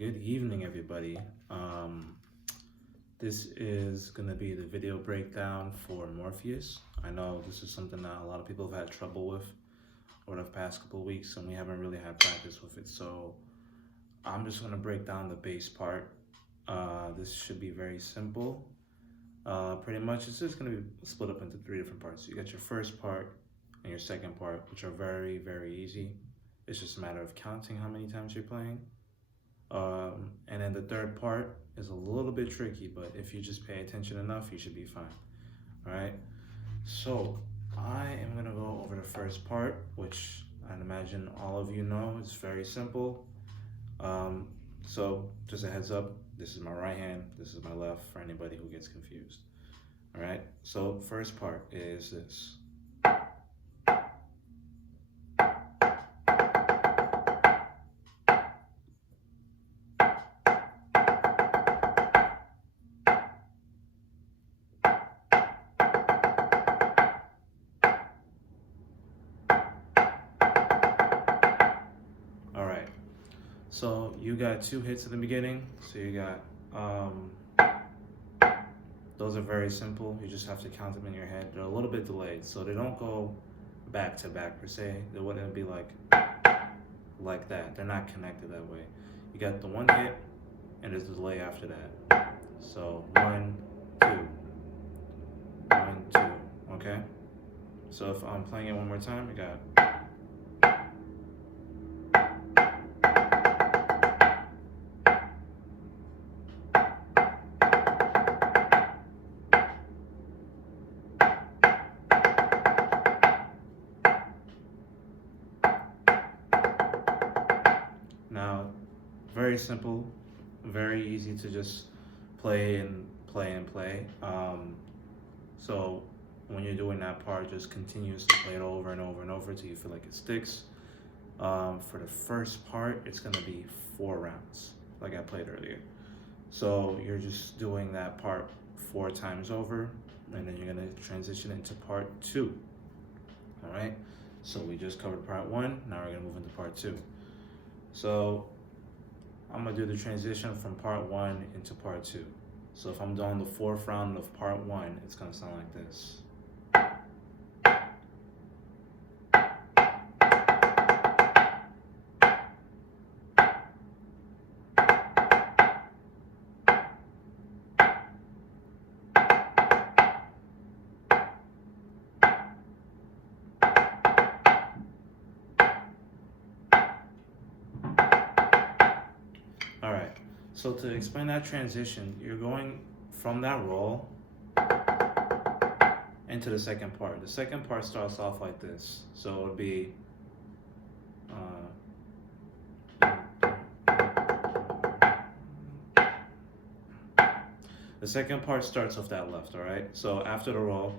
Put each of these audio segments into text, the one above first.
Good evening, everybody. This is going to be the video breakdown for Morpheus. I know this is something that a lot of people have had trouble with over the past couple of weeks, and we haven't really had practice with it. So I'm just going to break down the bass part. This should be very simple. Pretty much, it's just going to be split up into three different parts. You got your first part and your second part, which are very, very easy. It's just a matter of counting how many times you're playing. And then the third part is a little bit tricky, but if you just pay attention enough, you should be fine. All right. So I am gonna go over the first part, which I'd imagine all of you know. It's very simple. So just a heads up, this is my right hand, this is my left for anybody who gets confused. All right. So first part is this. So you got two hits at the beginning. So you got, those are very simple. You just have to count them in your head. They're a little bit delayed, so they don't go back to back per se. They wouldn't be like that. They're not connected that way. You got the one hit, and there's a delay after that. So 1, 2, 1, 2, okay? So if I'm playing it one more time, you got. Now, very simple, very easy to just play and play and play. So when you're doing that part, just continuously play it over and over and over until you feel like it sticks. For the first part, it's gonna be 4 rounds, like I played earlier. So you're just doing that part 4 times over, and then you're gonna transition into part 2. All right, so we just covered part 1, now we're gonna move into part 2. So I'm gonna do the transition from part 1 into part 2. So if I'm doing the 4th round of part 1, it's gonna sound like this. All right, so to explain that transition, you're going from that roll into the second part. The second part starts off like this. So it would be, the second part starts off that left, all right? So after the roll,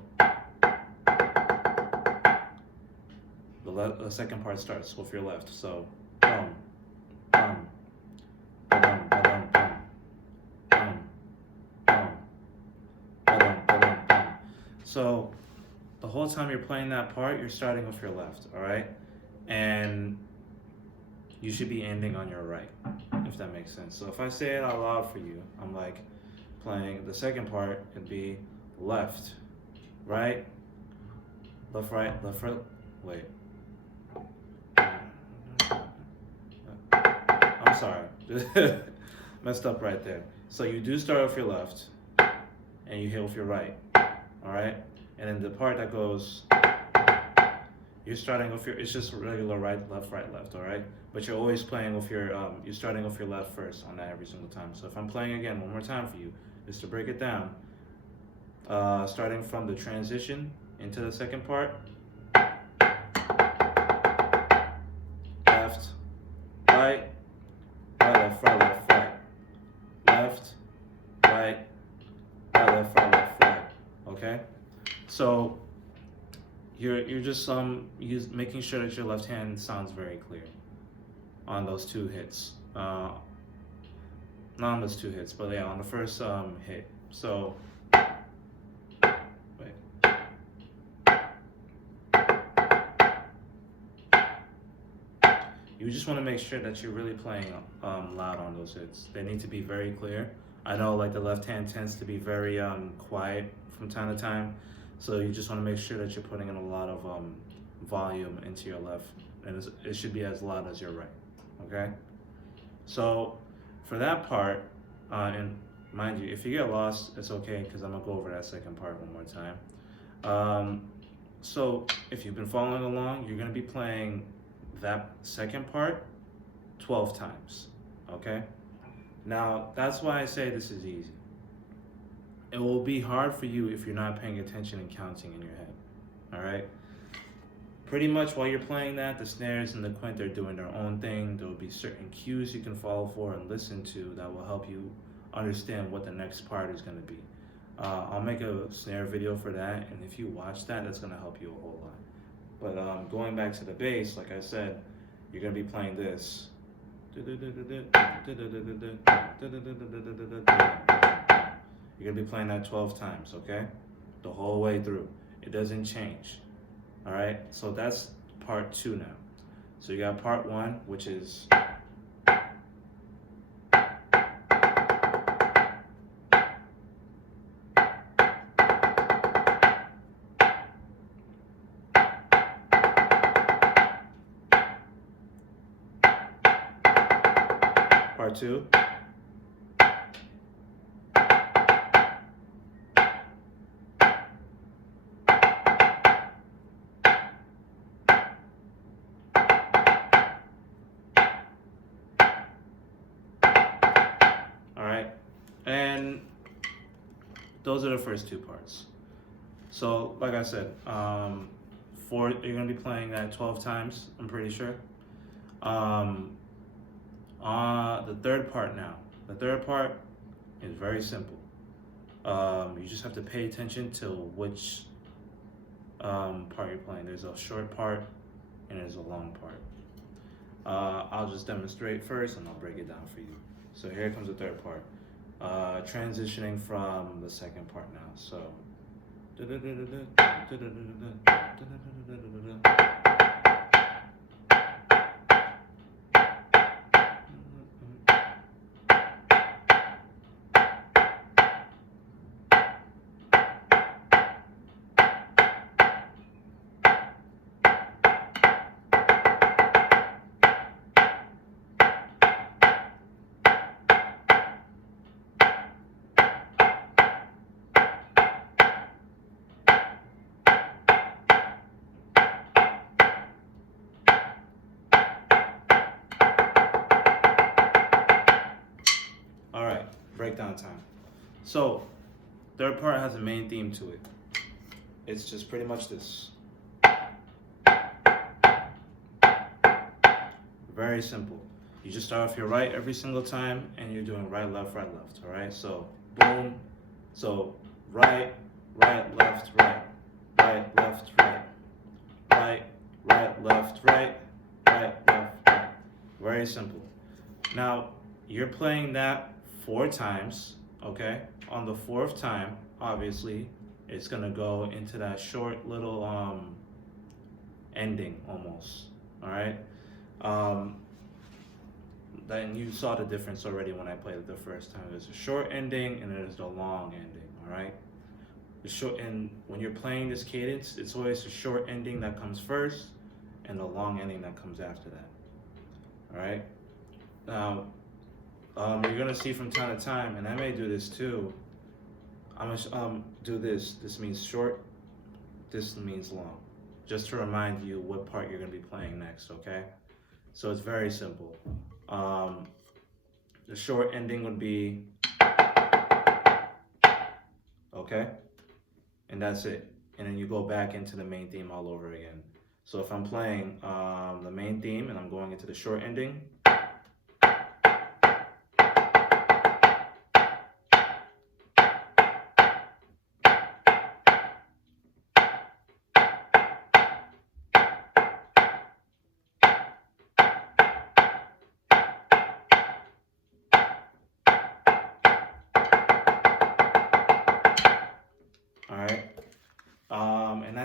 the second part starts with your left. So, boom, boom. So the whole time you're playing that part, you're starting with your left, all right? And you should be ending on your right, if that makes sense. So if I say it out loud for you, I'm like playing the second part, it'd be left, right, left, right, wait. I'm sorry, messed up right there. So you do start with your left, and you hit with your right. All right, and then the part that goes, you're starting with it's just regular right, left, all right? But you're always playing with your, you're starting with your left first on that every single time. So if I'm playing again one more time for you, just to break it down, starting from the transition into the second part, left, right, left, right, left, right, left, right. Okay, so you're just making sure that your left hand sounds very clear on those 2 hits. Not on those 2 hits, but yeah, on the first hit. So wait. You you just want to make sure that you're really playing loud on those hits. They need to be very clear. I know like the left hand tends to be very quiet from time to time, so you just want to make sure that you're putting in a lot of volume into your left, and it should be as loud as your right. Okay, so for that part, and mind you, if you get lost, it's okay because I'm gonna go over that second part one more time. So if you've been following along, you're gonna be playing that second part 12 times, okay? Now, that's why I say this is easy. It will be hard for you if you're not paying attention and counting in your head, all right? Pretty much while you're playing that, the snares and the quint are doing their own thing. There will be certain cues you can follow for and listen to that will help you understand what the next part is gonna be. I'll make a snare video for that, and if you watch that, that's gonna help you a whole lot. But going back to the bass, like I said, you're gonna be playing this. You're gonna be playing that 12 times, okay? The whole way through. It doesn't change. All right, so that's part 2 now. So you got part 1, which is part 2. And those are the first 2 parts. So, like I said, you're gonna be playing that 12 times, I'm pretty sure. The third part now. The third part is very simple. You just have to pay attention to which part you're playing. There's a short part and there's a long part. I'll just demonstrate first and I'll break it down for you. So here comes the third part. Transitioning from the second part now. So breakdown time. So, third part has a main theme to it. It's just pretty much this. Very simple. You just start off your right every single time and you're doing right, left, all right? So, boom. So, right, right, left, right, right, left, right, right, right, left, right, right, left, right. Very simple. Now, you're playing that 4 times, okay? On the 4th time, obviously, it's gonna go into that short little ending almost, all right? Then you saw the difference already when I played it the first time. There's a short ending and there's a long ending, all right? The short, and when you're playing this cadence, it's always a short ending that comes first and the long ending that comes after that, all right? Now, you're gonna see from time to time, and I may do this too. I'm gonna do this. This means short. This means long. Just to remind you what part you're gonna be playing next. Okay. So it's very simple. The short ending would be okay, and that's it. And then you go back into the main theme all over again. So if I'm playing the main theme and I'm going into the short ending.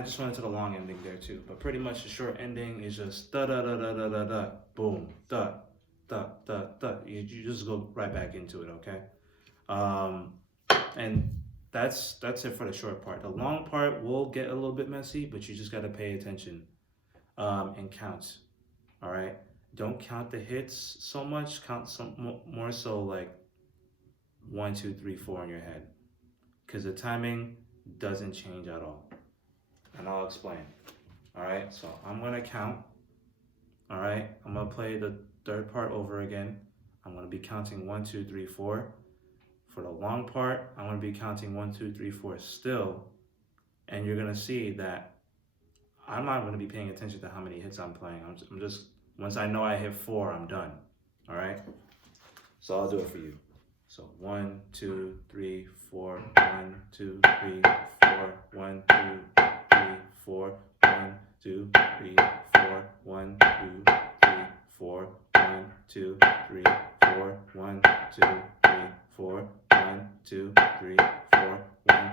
just went into the long ending there too. But pretty much the short ending is just da da da da da da da, boom, da da da da. You just go right back into it, okay? And that's it for the short part. The long part will get a little bit messy, but you just got to pay attention and count. All right, don't count the hits so much. Count some more so like 1, 2, 3, 4 in your head, because the timing doesn't change at all. And I'll explain. All right, so I'm gonna count. All right, I'm gonna play the third part over again. I'm gonna be counting 1, 2, 3, 4. For the long part, I'm gonna be counting 1, 2, 3, 4 still, and you're gonna see that I'm not gonna be paying attention to how many hits I'm playing. I'm just, once I know I hit 4, I'm done. All right, so I'll do it for you. So 1, 2, 3, 4, 1, 2, 3, 4, 1, 2, 3, 4, 1, 2, 3, 4, 1, 2, 3, 4, 1, 2, 3, 4, 1, 2, 3, 4, 1, 2, 3, 4, 1,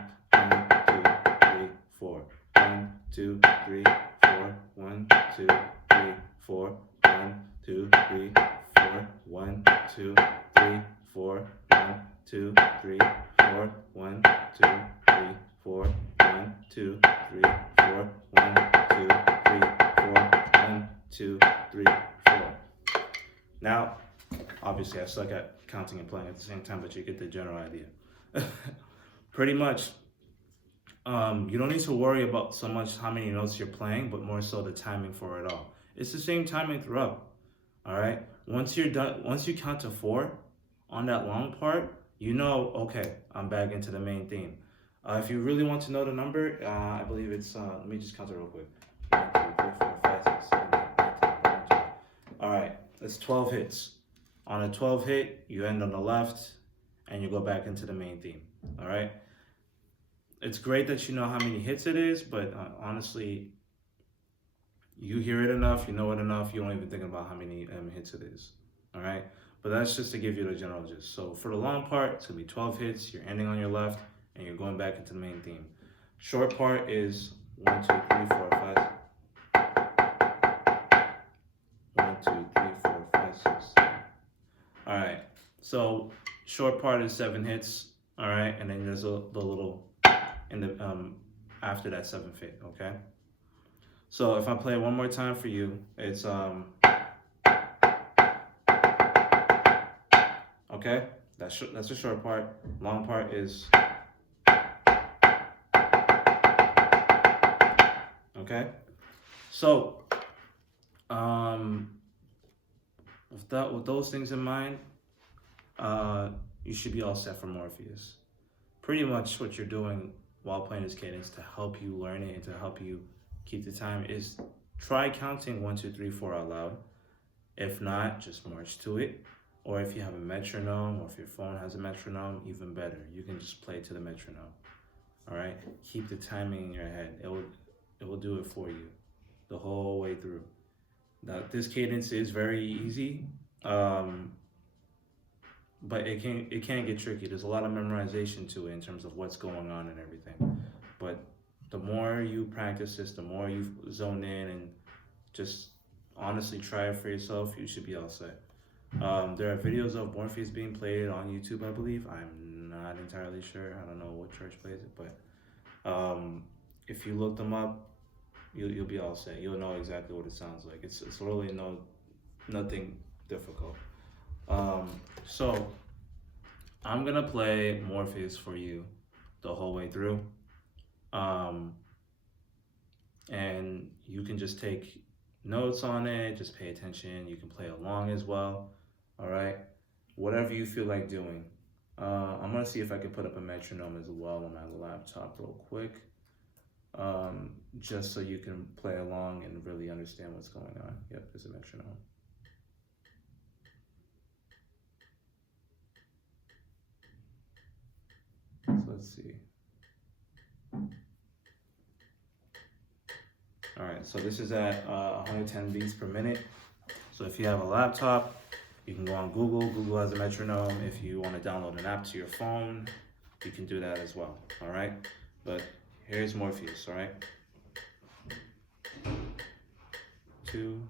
2, 3, 4, 1, 2, 3, 4, 1, 2, 3, 4, 1, 2, 3, 4, 1, 2, 3, 4, 1, 2, 3, 4, 1, 2, 3, 4, 1, 2, 3, 4, 1, 2, 3, 4, 1, 2, 3, 4. Now, obviously, I suck at counting and playing at the same time, but you get the general idea. Pretty much, you don't need to worry about so much how many notes you're playing, but more so the timing for it all. It's the same timing throughout. All right. Once you're done, once you count to 4 on that long part, you know, okay, I'm back into the main theme. If you really want to know the number, I believe it's. Let me just count it real quick. 1, 2, 3, 4, 5, 6, 7, 8, 9, 10, 11, 12. All right, that's 12 hits. On a 12 hit, you end on the left, and you go back into the main theme. All right. It's great that you know how many hits it is, but honestly, you hear it enough, you know it enough, you don't even think about how many hits it is. All right. But that's just to give you the general gist. So for the long part, it's gonna be 12 hits. You're ending on your left, and you're going back into the main theme. Short part is 1, 2, 3, 4, 5. 1, 2, 3, 4, 5, 6, 7. All right. So short part is 7 hits. All right, and then there's the little in the after that 7th hit. Okay. So if I play it one more time for you, it's okay. That's the short part. Long part is okay. So with those things in mind, you should be all set for Morpheus. Pretty much what you're doing while playing this cadence to help you learn it and to help you keep the time is try counting 1, 2, 3, 4 out loud. If not, just march to it. Or if you have a metronome, or if your phone has a metronome, even better. You can just play to the metronome. All right. Keep the timing in your head. It will do it for you the whole way through. Now, this cadence is very easy, but it can get tricky. There's a lot of memorization to it in terms of what's going on and everything. But the more you practice this, the more you zone in and just honestly try it for yourself, you should be all set. There are videos of Morpheus being played on YouTube, I believe. I'm not entirely sure. I don't know what church plays it, but if you look them up, you'll be all set. You'll know exactly what it sounds like. It's really nothing difficult. So I'm gonna play Morpheus for you the whole way through, and you can just take notes on it. Just pay attention. You can play along as well. All right, whatever you feel like doing. I'm gonna see if I can put up a metronome as well on my laptop real quick, just so you can play along and really understand what's going on. Yep, there's a metronome. So let's see. All right, so this is at 110 beats per minute. So if you have a laptop, you can go on Google. Google has a metronome. If you want to download an app to your phone, you can do that as well. All right, but here's Morpheus. All right. 2,